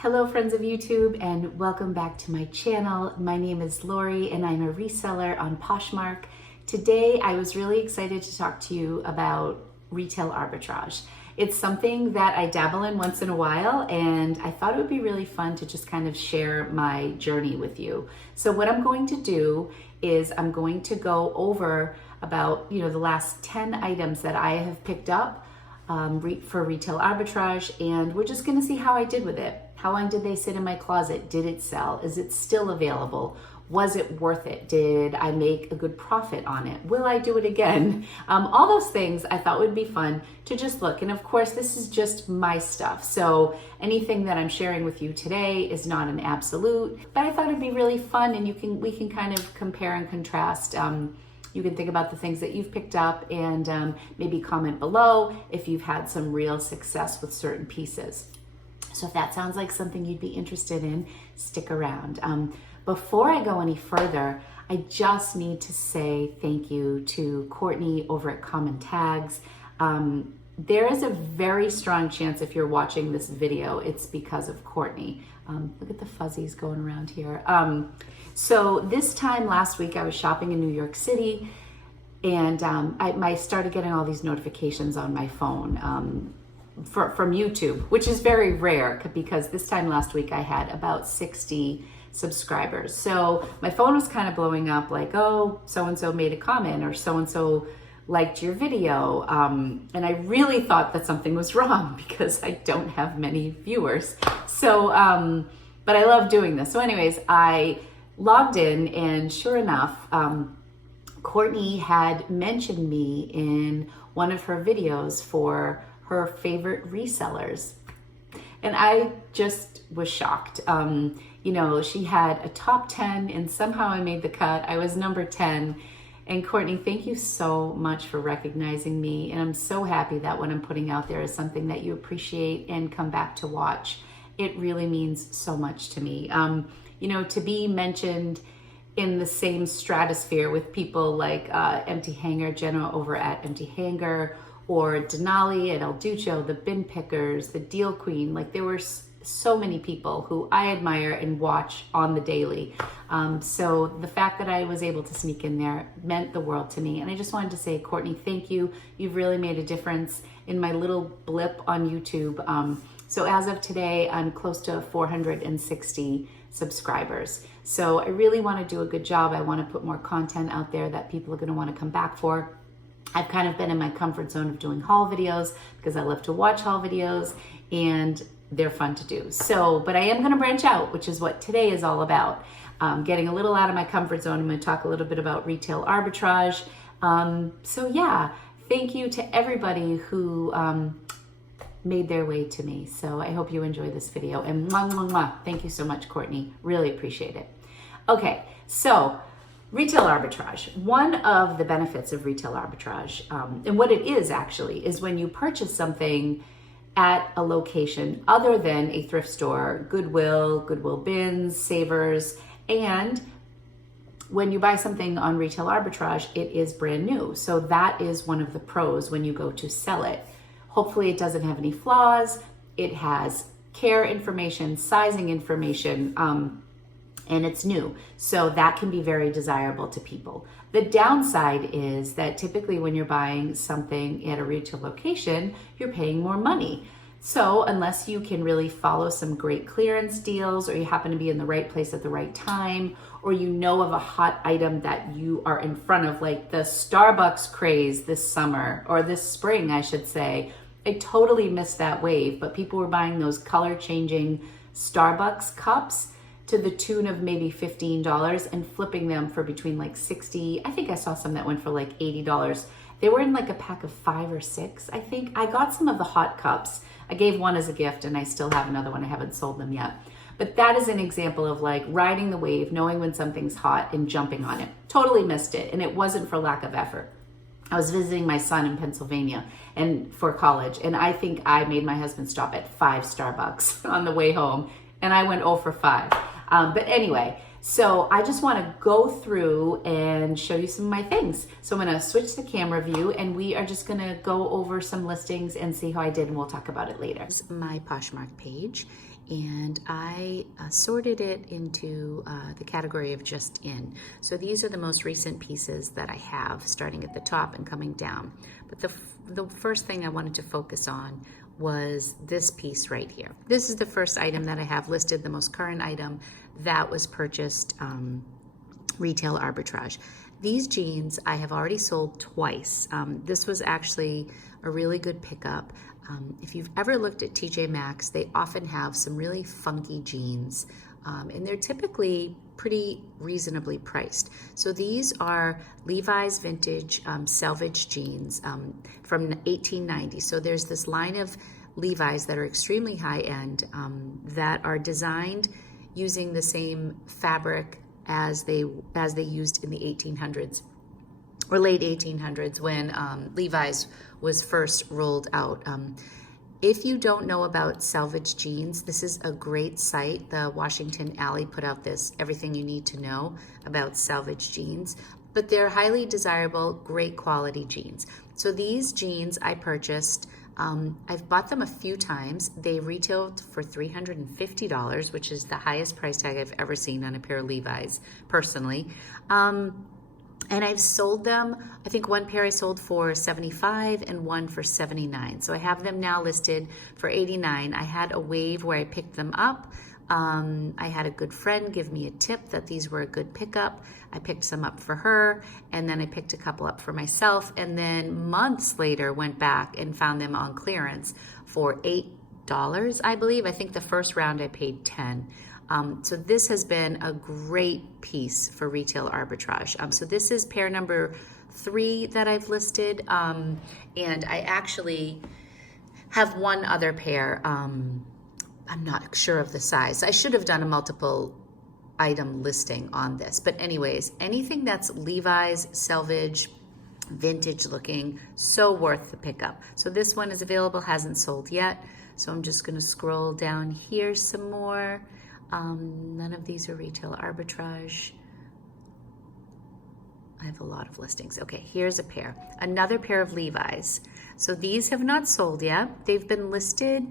Hello friends of YouTube and welcome back to my channel. My name is Lori and I'm a reseller on Poshmark. Today I was really excited to talk to you about retail arbitrage. It's something that I dabble in once in a while and I thought it would be really fun to just kind of share my journey with you. So what I'm going to do is I'm going to go over about the last 10 items that I have picked up for retail arbitrage, and we're just going to see how I did with it. How long did they sit in my closet? Did it sell? Is it still available? Was it worth it? Did I make a good profit on it? Will I do it again? All those things I thought would be fun to just look. And of course, this is just my stuff. So anything that I'm sharing with you today is not an absolute, but I thought it'd be really fun and we can kind of compare and contrast. You can think about the things that you've picked up and maybe comment below if you've had some real success with certain pieces. So if that sounds like something you'd be interested in, stick around. Before I go any further, I just need to say thank you to Courtney over at Common Tags. There is a very strong chance if you're watching this video, it's because of Courtney. Look at the fuzzies going around here. So this time last week, I was shopping in New York City and I started getting all these notifications on my phone from YouTube, which is very rare because this time last week I had about 60 subscribers. So my phone was kind of blowing up like, oh, so-and-so made a comment or so-and-so liked your video. And I really thought that something was wrong because I don't have many viewers. So, but I love doing this. So anyways, I logged in and sure enough, Courtney had mentioned me in one of her videos for her favorite resellers. And I just was shocked. She had a top 10 and somehow I made the cut. I was number 10. And Courtney, thank you so much for recognizing me. And I'm so happy that what I'm putting out there is something that you appreciate and come back to watch. It really means so much to me. To be mentioned in the same stratosphere with people like Empty Hanger, Jenna over at Empty Hanger, or Denali at El Ducho, the Bin Pickers, the Deal Queen. Like there were so many people who I admire and watch on the daily. So the fact that I was able to sneak in there meant the world to me. And I just wanted to say, Courtney, thank you. You've really made a difference in my little blip on YouTube. So as of today, I'm close to 460 subscribers. So I really want to do a good job. I want to put more content out there that people are going to want to come back for. I've kind of been in my comfort zone of doing haul videos because I love to watch haul videos and they're fun to do. So, but I am going to branch out, which is what today is all about. Getting a little out of my comfort zone. I'm going to talk a little bit about retail arbitrage. So yeah, thank you to everybody who made their way to me. So I hope you enjoy this video and mwah, mwah, mwah. Thank you so much, Courtney. Really appreciate it. Okay, so retail arbitrage. One of the benefits of retail arbitrage, and what it is actually, is when you purchase something at a location other than a thrift store, Goodwill bins, Savers, and when you buy something on retail arbitrage, it is brand new. So that is one of the pros when you go to sell it. Hopefully it doesn't have any flaws. It has care information, sizing information, and it's new. So that can be very desirable to people. The downside is that typically when you're buying something at a retail location, you're paying more money. So unless you can really follow some great clearance deals or you happen to be in the right place at the right time, or you know of a hot item that you are in front of, like the Starbucks craze this summer, or this spring, I should say. I totally missed that wave, but people were buying those color changing Starbucks cups to the tune of maybe $15 and flipping them for between like 60. I think I saw some that went for like $80. They were in like a pack of 5 or 6. I think I got some of the hot cups. I gave one as a gift and I still have another one. I haven't sold them yet. But that is an example of like riding the wave, knowing when something's hot and jumping on it. Totally missed it. And it wasn't for lack of effort. I was visiting my son in Pennsylvania and for college. And I think I made my husband stop at 5 Starbucks on the way home. And I went 0 for 5. But anyway, so I just want to go through and show you some of my things. So I'm going to switch the camera view and we are just going to go over some listings and see how I did, and we'll talk about it later. This is my Poshmark page, and I sorted it into the category of just in. So these are the most recent pieces that I have, starting at the top and coming down. But the first thing I wanted to focus on was this piece right here. This is the first item that I have listed, the most current item that was purchased, Retail Arbitrage. These jeans I have already sold twice. This was actually a really good pickup. If you've ever looked at TJ Maxx, they often have some really funky jeans, and they're typically pretty reasonably priced. So these are Levi's vintage Salvage jeans from 1890. So there's this line of Levi's that are extremely high end that are designed using the same fabric as they used in the 1800s or late 1800s when Levi's was first rolled out. If you don't know about Salvage jeans, this is a great site. The Washington Alley put out this everything you need to know about Salvage jeans, but they're highly desirable, great quality jeans. So these jeans I purchased, I've bought them a few times. They retailed for $350, which is the highest price tag I've ever seen on a pair of Levi's personally. And I've sold them, I think one pair I sold for $75 and one for $79. So I have them now listed for $89. I had a wave where I picked them up. I had a good friend give me a tip that these were a good pickup. I picked some up for her, and then I picked a couple up for myself, and then months later went back and found them on clearance for $8, I believe. I think the first round I paid $10. So this has been a great piece for Retail Arbitrage. So this is pair number 3 that I've listed, and I actually have one other pair. I'm not sure of the size. I should have done a multiple item listing on this. But anyways, anything that's Levi's, Salvage, vintage looking, so worth the pickup. So this one is available, hasn't sold yet. So I'm just gonna scroll down here some more. None of these are Retail Arbitrage. I have a lot of listings. Okay, here's a pair. Another pair of Levi's. So these have not sold yet. They've been listed,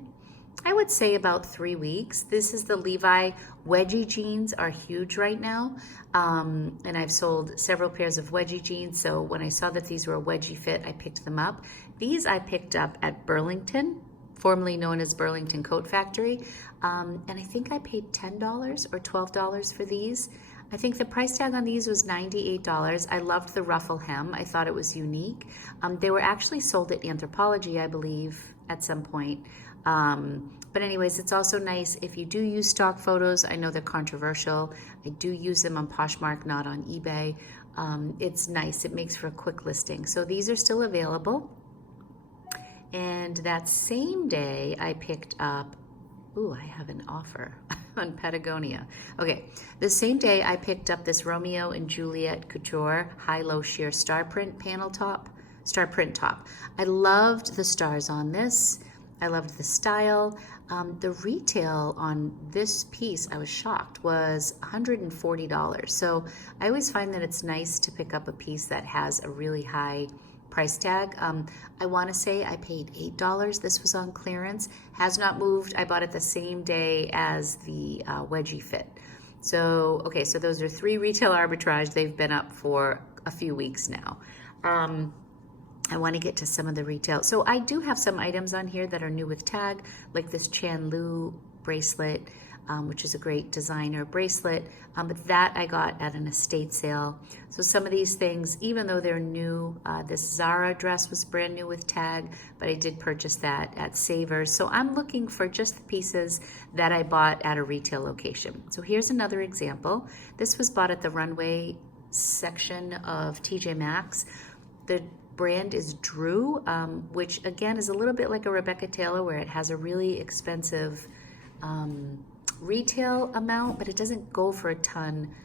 I would say, about 3 weeks. This is the Levi Wedgie jeans, are huge right now. And I've sold several pairs of Wedgie jeans. So when I saw that these were a Wedgie fit, I picked them up. These I picked up at Burlington, formerly known as Burlington Coat Factory. And I think I paid $10 or $12 for these. I think the price tag on these was $98. I loved the ruffle hem. I thought it was unique. They were actually sold at Anthropologie, I believe, at some point. But anyways, it's also nice if you do use stock photos. I know they're controversial. I do use them on Poshmark, not on eBay. It's nice. It makes for a quick listing. So these are still available. And that same day I picked up, ooh, I have an offer on Patagonia. Okay, the same day I picked up this Romeo and Juliet Couture high-low sheer star print top. I loved the stars on this. I loved the style. The retail on this piece, I was shocked, was $140. So I always find that it's nice to pick up a piece that has a really high price tag. I want to say I paid $8. This was on clearance. Has not moved. I bought it the same day as the Wedgie fit. So, okay, so those are 3 Retail Arbitrage. They've been up for a few weeks now. I want to get to some of the retail. So I do have some items on here that are new with tag, like this Chanlu bracelet, which is a great designer bracelet, but that I got at an estate sale. So some of these things, even though they're new, this Zara dress was brand new with tag, but I did purchase that at Savers. So I'm looking for just the pieces that I bought at a retail location. So here's another example. This was bought at the runway section of TJ Maxx. The brand is Drew, which again is a little bit like a Rebecca Taylor, where it has a really expensive retail amount, but it doesn't go for a ton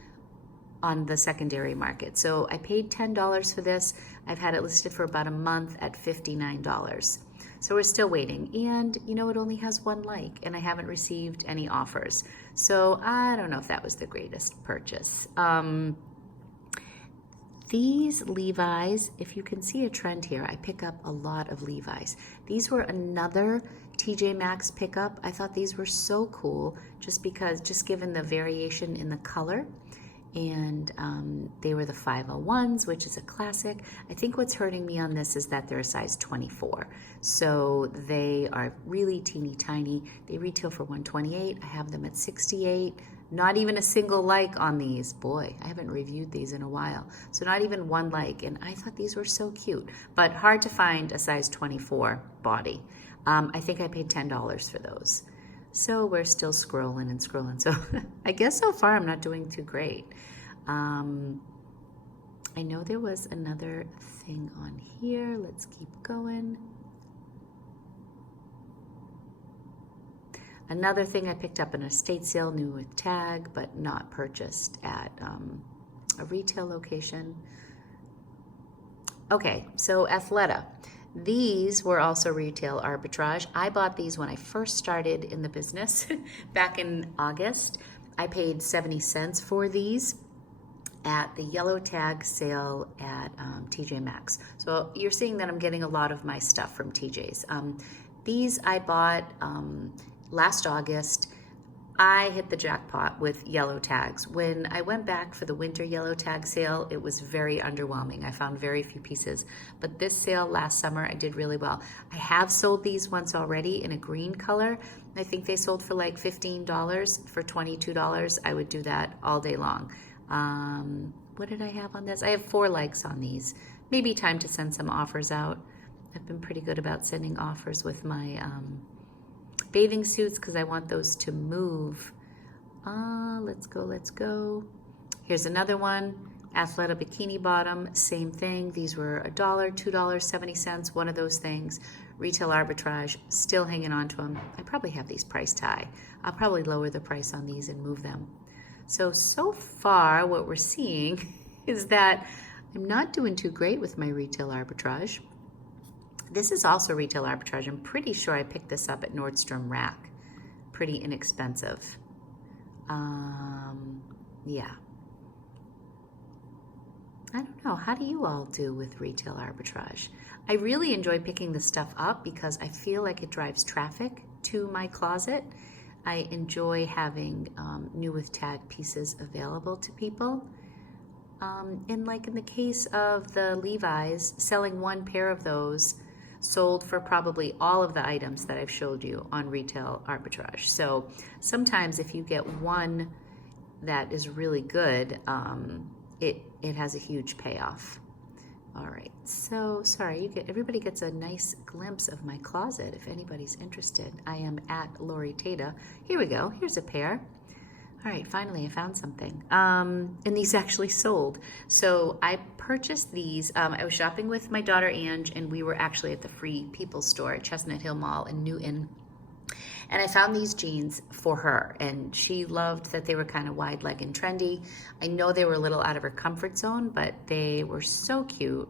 on the secondary market. So I paid $10 for this. I've had it listed for about a month at $59. So we're still waiting. And you know, it only has 1 like, and I haven't received any offers. So I don't know if that was the greatest purchase. These Levi's, if you can see a trend here, I pick up a lot of Levi's. These were another TJ Maxx pickup. I thought these were so cool just given the variation in the color. And they were the 501s, which is a classic. I think what's hurting me on this is that they're a size 24. So they are really teeny tiny. They retail for $128. I have them at $68. Not even a single like on these. Boy, I haven't reviewed these in a while. So not even one like. And I thought these were so cute, but hard to find a size 24 body. I think I paid $10 for those. So we're still scrolling and scrolling. So I guess so far I'm not doing too great. I know there was another thing on here. Let's keep going. Another thing I picked up in a estate sale, new with tag, but not purchased at a retail location. Okay, so Athleta. These were also Retail Arbitrage. I bought these when I first started in the business back in August. I paid 70 cents for these at the yellow tag sale at TJ Maxx. So you're seeing that I'm getting a lot of my stuff from TJ's. These I bought last August. I hit the jackpot with yellow tags. When I went back for the winter yellow tag sale, it was very underwhelming. I found very few pieces. But this sale last summer, I did really well. I have sold these once already in a green color. I think they sold for like $15 for $22. I would do that all day long. What did I have on this? I have 4 likes on these. Maybe time to send some offers out. I've been pretty good about sending offers with my bathing suits because I want those to move. Let's go. Here's another one. Athleta bikini bottom, same thing. These were $1, $2, 70 cents, one of those things. Retail Arbitrage, still hanging on to them. I probably have these priced high. I'll probably lower the price on these and move them. So far what we're seeing is that I'm not doing too great with my Retail Arbitrage. This is also Retail Arbitrage. I'm pretty sure I picked this up at Nordstrom Rack. Pretty inexpensive. Yeah. I don't know. How do you all do with Retail Arbitrage? I really enjoy picking this stuff up because I feel like it drives traffic to my closet. I enjoy having new with tag pieces available to people. And like in the case of the Levi's, selling one pair of those sold for probably all of the items that I've showed you on Retail Arbitrage. So sometimes if you get one that is really good, it has a huge payoff. All right, so sorry, everybody gets a nice glimpse of my closet if anybody's interested. I am at Lori Tata. Here we go, here's a pair. All right, finally I found something. And these actually sold. So I purchased these. I was shopping with my daughter Ange, and we were actually at the Free People store at Chestnut Hill Mall in Newton. And I found these jeans for her, and she loved that they were kind of wide leg and trendy. I know they were a little out of her comfort zone, but they were so cute.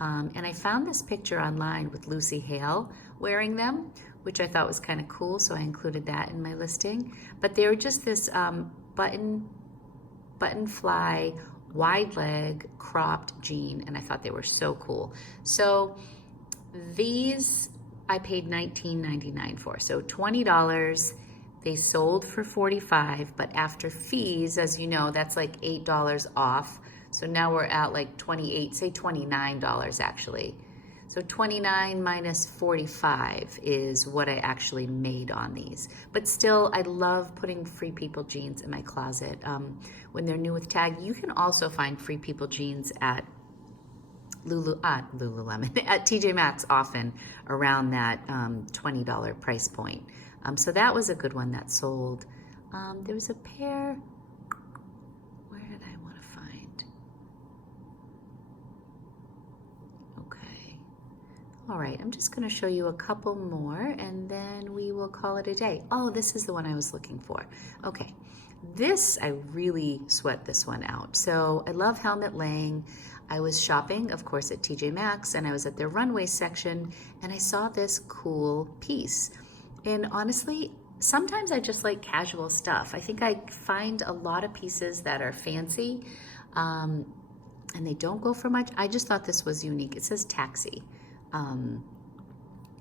And I found this picture online with Lucy Hale wearing them, which I thought was kind of cool, so I included that in my listing. But they were just this button fly, wide leg, cropped jean, and I thought they were so cool. So these I paid $19.99 for, so $20. They sold for $45, but after fees, as you know, that's like $8 off. So now we're at like $28, say $29 actually. So 29 minus 45 is what I actually made on these. But still, I love putting Free People jeans in my closet. When they're new with tag, you can also find Free People jeans at Lululemon, at TJ Maxx often around that $20 price point. So that was a good one that sold. There was a pair, where did I want to find? Okay. All right, I'm just going to show you a couple more and then we will call it a day. Oh, this is the one I was looking for. Okay. This, I really sweat this one out. So I love helmet laying. I was shopping, of course, at TJ Maxx, and I was at their runway section, and I saw this cool piece. And honestly, sometimes I just like casual stuff. I think I find a lot of pieces that are fancy, and they don't go for much. I just thought this was unique. It says taxi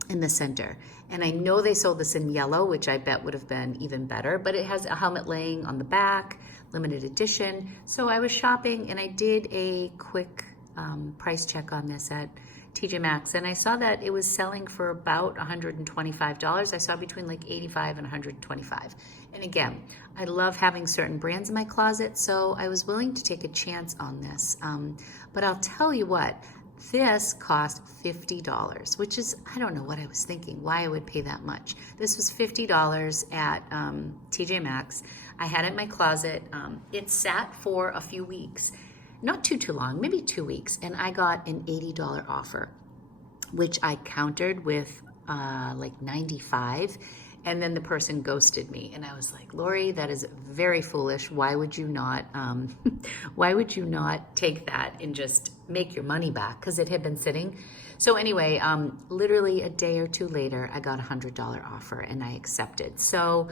in the center. And I know they sold this in yellow, which I bet would have been even better, but it has a helmet laying on the back, limited edition. So I was shopping and I did a quick price check on this at TJ Maxx, and I saw that it was selling for about $125. I saw between like $85 and $125. And again, I love having certain brands in my closet, so I was willing to take a chance on this. But I'll tell you what, this cost $50, which is, I don't know what I was thinking, why I would pay that much. This was $50 at TJ Maxx. I had it in my closet. It sat for a few weeks, not too long, maybe 2 weeks, and I got an $80 offer, which I countered with like $95, and then the person ghosted me, and I was like, Lori, that is very foolish. Why would you not? Why would you not take that and just make your money back? Because it had been sitting. So anyway, literally a day or two later, I got a $100 offer, and I accepted. So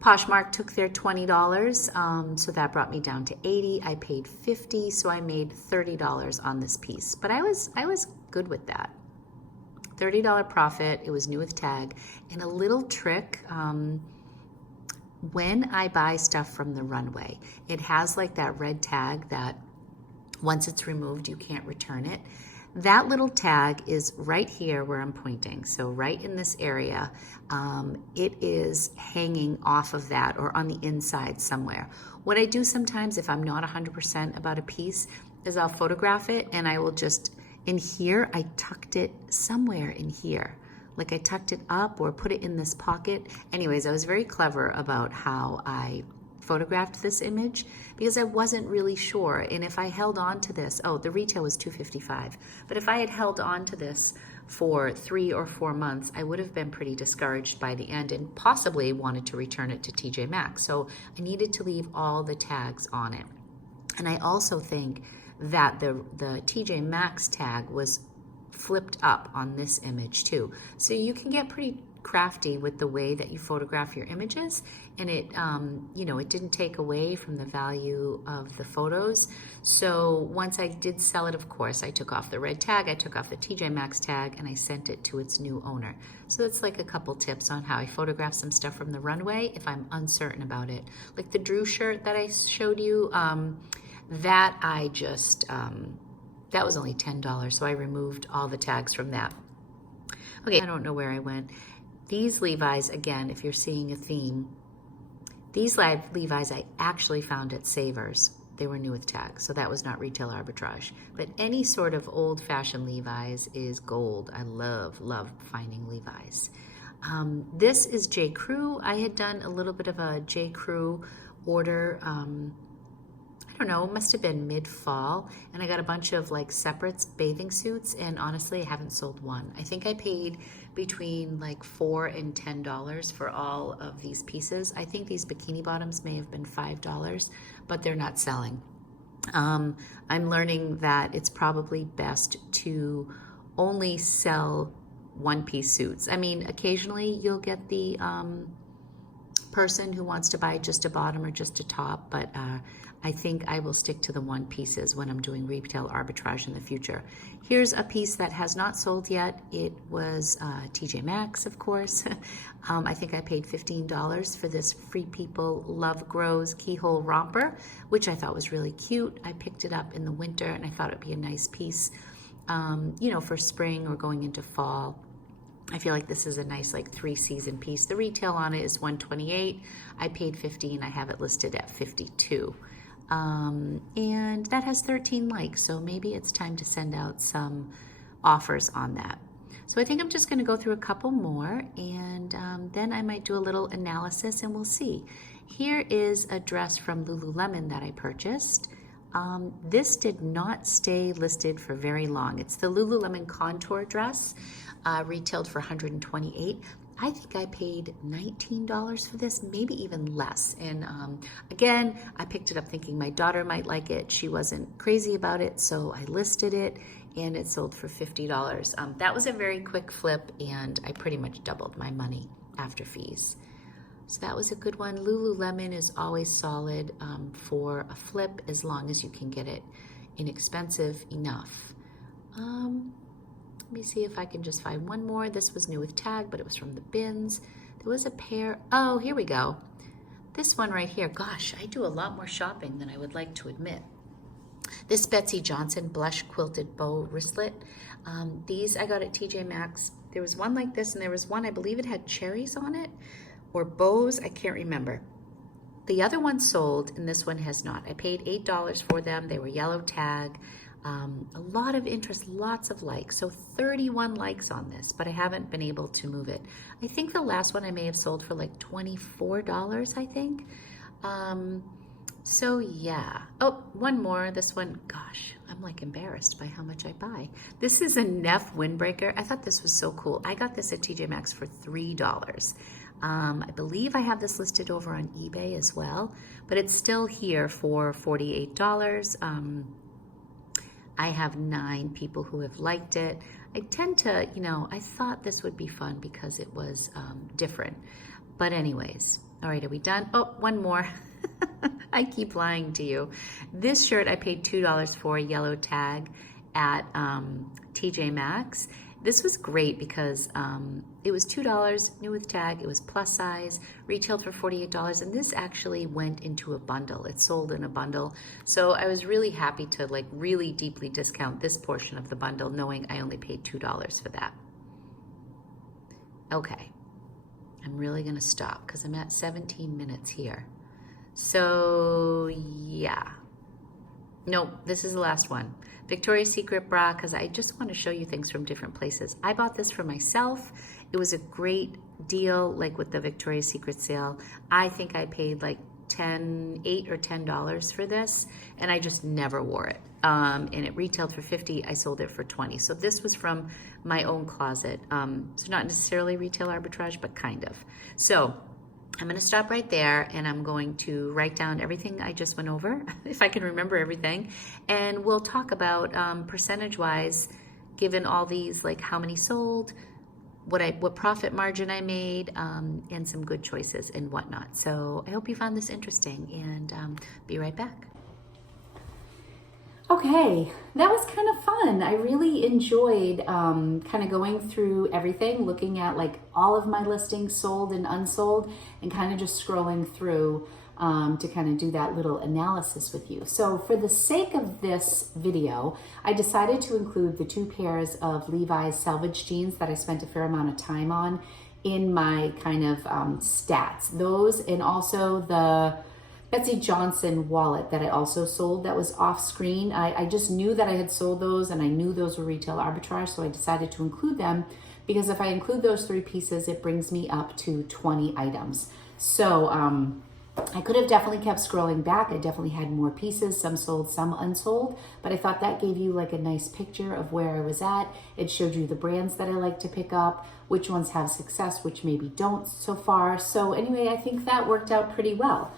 Poshmark took their $20, so that brought me down to $80. I paid $50, so I made $30 on this piece. But I was good with that. $30 profit. It was new with tag. And a little trick, when I buy stuff from the runway, it has like that red tag that once it's removed, you can't return it. That little tag is right here where I'm pointing. So right in this area, it is hanging off of that or on the inside somewhere. What I do sometimes if I'm not 100% about a piece is I'll photograph it, and I will just, in here, I tucked it somewhere in here. Like I tucked it up or put it in this pocket. Anyways, I was very clever about how I photographed this image because I wasn't really sure. And if I held on to this, the retail was $255, but if I had held on to this for 3 or 4 months, I would have been pretty discouraged by the end and possibly wanted to return it to TJ Maxx. So I needed to leave all the tags on it. And I also think that the TJ Maxx tag was flipped up on this image too. So you can get pretty crafty with the way that you photograph your images, and it it didn't take away from the value of the photos. So once I did sell it, of course, I took off the red tag, I took off the TJ Maxx tag, and I sent it to its new owner. So that's like a couple tips on how I photograph some stuff from the runway if I'm uncertain about it. Like the Drew shirt that I showed you, that I just that was only $10, so I removed all the tags from that. Okay, I don't know where I went. These Levi's, again, if you're seeing a theme, these Levi's I actually found at Savers. They were new with tags, so that was not Retail Arbitrage. But any sort of old-fashioned Levi's is gold. I love finding Levi's. This is J. Crew. I had done a little bit of a J. Crew order, I don't know, it must have been mid-fall, and I got a bunch of like separates bathing suits, and honestly I haven't sold one. I think I paid between like $4 and $10 for all of these pieces. I think these bikini bottoms may have been $5, but they're not selling. I'm learning that it's probably best to only sell one-piece suits. I mean, occasionally you'll get the person who wants to buy just a bottom or just a top, but I think I will stick to the one pieces when I'm doing retail arbitrage in the future. Here's a piece that has not sold yet. It was TJ Maxx, of course. I think I paid $15 for this Free People Love Grows keyhole romper, which I thought was really cute. I picked it up in the winter, and I thought it'd be a nice piece, for spring or going into fall. I feel like this is a nice like 3-season piece. The retail on it is $128. I paid $50, and I have it listed at $52. And that has 13 likes, so maybe it's time to send out some offers on that. So I think I'm just going to go through a couple more, and then I might do a little analysis, and we'll see. Here is a dress from Lululemon that I purchased. This did not stay listed for very long. It's the Lululemon contour dress, retailed for $128. I think I paid $19 for this, maybe even less. And again, I picked it up thinking my daughter might like it. She wasn't crazy about it, so I listed it, and it sold for $50. That was a very quick flip, and I pretty much doubled my money after fees. So that was a good one. Lululemon is always solid for a flip as long as you can get it inexpensive enough. Let me see if I can just find one more. This was new with tag, but it was from the bins. There was a pair. Oh, here we go. This one right here. Gosh, I do a lot more shopping than I would like to admit. This Betsy Johnson blush quilted bow wristlet. These I got at TJ Maxx. There was one like this, and there was one, I believe it had cherries on it, or bows, I can't remember. The other one sold, and this one has not. I paid $8 for them. They were yellow tag. A lot of interest, lots of likes. So 31 likes on this, but I haven't been able to move it. I think the last one I may have sold for like $24, I think. So yeah. Oh, one more. This one, gosh, I'm like embarrassed by how much I buy. This is a Neff Windbreaker. I thought this was so cool. I got this at TJ Maxx for $3. I believe I have this listed over on eBay as well, but it's still here for $48. I have 9 people who have liked it. I tend to, I thought this would be fun because it was different. But anyways, all right, are we done? Oh, one more. I keep lying to you. This shirt I paid $2 for, yellow tag, at TJ Maxx. This was great because it was $2, new with tag, it was plus size, retailed for $48, and this actually went into a bundle. It sold in a bundle. So I was really happy to like really deeply discount this portion of the bundle, knowing I only paid $2 for that. Okay, I'm really gonna stop because I'm at 17 minutes here. So yeah. No, this is the last one. Victoria's Secret bra, because I just want to show you things from different places. I bought this for myself. It was a great deal, like with the Victoria's Secret sale. I think I paid like $8 or $10 for this, and I just never wore it. And it retailed for $50. I sold it for $20. So this was from my own closet. So not necessarily retail arbitrage, but kind of. So I'm going to stop right there, and I'm going to write down everything I just went over, if I can remember everything, and we'll talk about percentage-wise, given all these, like how many sold, what profit margin I made, and some good choices and whatnot. So I hope you found this interesting, and be right back. Okay, that was kind of fun. I really enjoyed kind of going through everything, looking at like all of my listings sold and unsold, and kind of just scrolling through to kind of do that little analysis with you. So for the sake of this video, I decided to include the 2 pairs of Levi's Salvage jeans that I spent a fair amount of time on in my kind of stats. Those, and also the Betsy Johnson wallet that I also sold that was off screen. I just knew that I had sold those, and I knew those were retail arbitrage, so I decided to include them because if I include those 3 pieces, it brings me up to 20 items. So I could have definitely kept scrolling back. I definitely had more pieces, some sold, some unsold, but I thought that gave you like a nice picture of where I was at. It showed you the brands that I like to pick up, which ones have success, which maybe don't so far. So anyway, I think that worked out pretty well.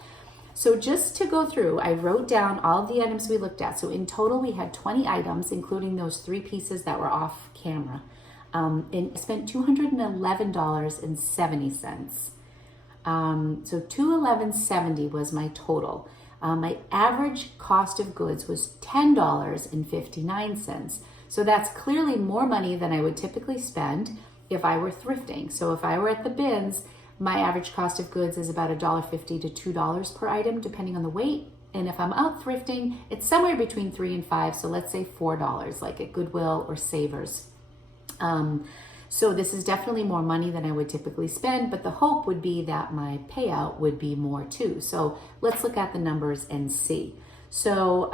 So just to go through, I wrote down all of the items we looked at. So in total, we had 20 items, including those 3 pieces that were off camera. And I spent $211.70. So $211.70 was my total. My average cost of goods was $10.59. So that's clearly more money than I would typically spend if I were thrifting. So if I were at the bins, my average cost of goods is about $1.50 to $2 per item, depending on the weight. And if I'm out thrifting, it's somewhere between $3 and $5. So let's say $4, like at Goodwill or Savers. So this is definitely more money than I would typically spend, but the hope would be that my payout would be more too. So let's look at the numbers and see. So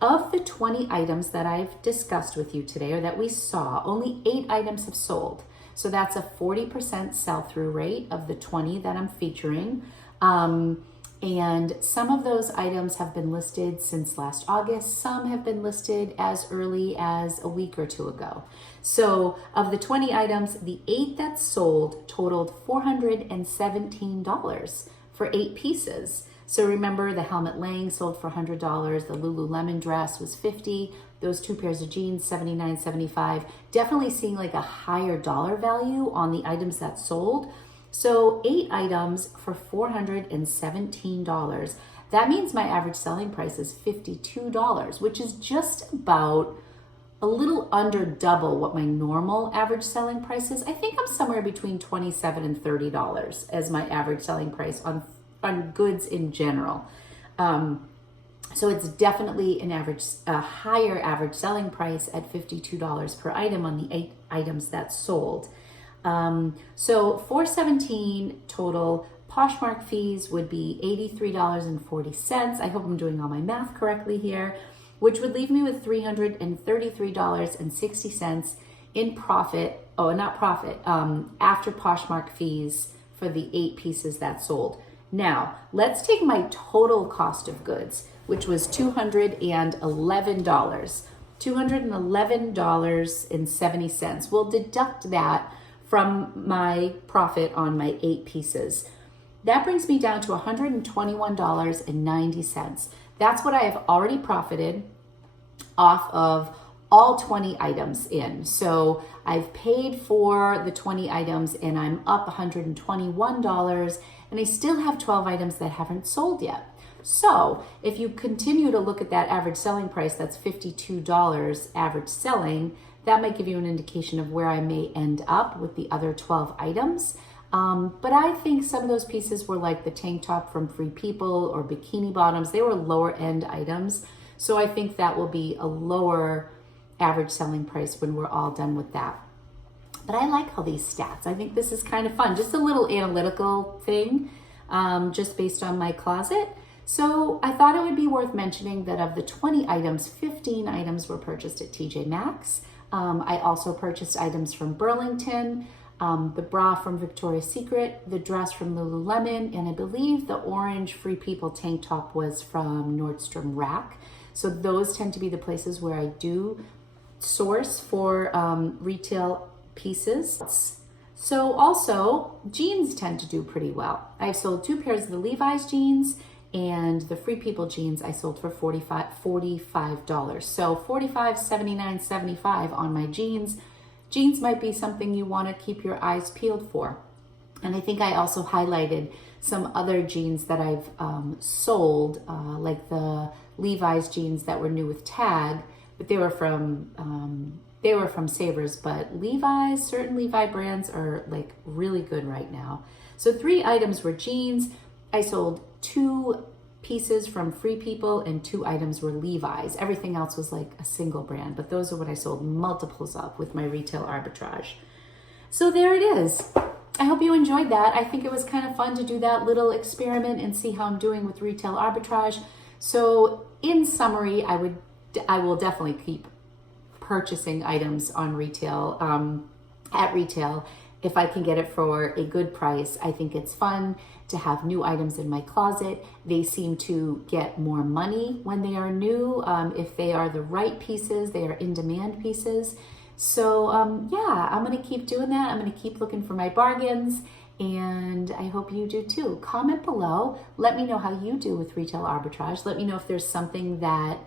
of the 20 items that I've discussed with you today, or that we saw, only 8 items have sold. So that's a 40% sell-through rate of the 20 that I'm featuring. And some of those items have been listed since last August. Some have been listed as early as a week or 2 ago. So of the 20 items, the 8 that sold totaled $417 for 8 pieces. So remember, the helmet Lang sold for $100. The Lululemon dress was $50. Those 2 pairs of jeans, $79.75. Definitely seeing like a higher dollar value on the items that sold. So 8 items for $417. That means my average selling price is $52, which is just about a little under double what my normal average selling price is. I think I'm somewhere between $27 and $30 as my average selling price on goods in general. So it's definitely a higher average selling price at $52 per item on the 8 items that sold. So $417 total. Poshmark fees would be $83.40. I hope I'm doing all my math correctly here, which would leave me with $333.60 in profit. Oh, not profit, after Poshmark fees for the 8 pieces that sold. Now, let's take my total cost of goods, which was $211. $211.70. We'll deduct that from my profit on my 8 pieces. That brings me down to $121.90. That's what I have already profited off of all 20 items in. So I've paid for the 20 items and I'm up $121, and I still have 12 items that haven't sold yet. So if you continue to look at that average selling price, that's $52 average selling, that might give you an indication of where I may end up with the other 12 items. But I think some of those pieces were like the tank top from Free People or bikini bottoms. They were lower end items. So I think that will be a lower average selling price when we're all done with that. But I like all these stats. I think this is kind of fun. Just a little analytical thing, just based on my closet. So I thought it would be worth mentioning that of the 20 items, 15 items were purchased at TJ Maxx. I also purchased items from Burlington, the bra from Victoria's Secret, the dress from Lululemon, and I believe the orange Free People tank top was from Nordstrom Rack. So those tend to be the places where I do source for retail pieces. So also, jeans tend to do pretty well. I've sold 2 pairs of the Levi's jeans, and the Free People jeans I sold for $45. So $45, $79, $75 on my jeans. Jeans might be something you want to keep your eyes peeled for. And I think I also highlighted some other jeans that I've sold, like the Levi's jeans that were new with tag, but they were from Savers. But Levi's, certain Levi brands are like really good right now. So 3 items were jeans. I sold 2 pieces from Free People and 2 items were Levi's. Everything else was like a single brand, but those are what I sold multiples of with my Retail Arbitrage. So there it is. I hope you enjoyed that. I think it was kind of fun to do that little experiment and see how I'm doing with Retail Arbitrage. So in summary, I will definitely keep purchasing items on retail, at retail, if I can get it for a good price. I think it's fun to have new items in my closet. They seem to get more money when they are new. If they are the right pieces, they are in-demand pieces. So yeah, I'm gonna keep doing that. I'm gonna keep looking for my bargains, and I hope you do too. Comment below. Let me know how you do with Retail Arbitrage. Let me know if there's something that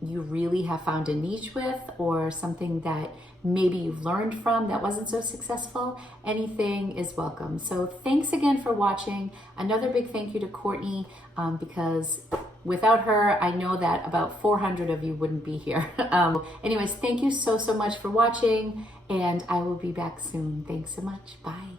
you really have found a niche with, or something that maybe you've learned from that wasn't so successful. Anything is welcome. So thanks again for watching. Another big thank you to Courtney, because without her, I know that about 400 of you wouldn't be here. Anyways, thank you so much for watching, and I will be back soon. Thanks so much. Bye.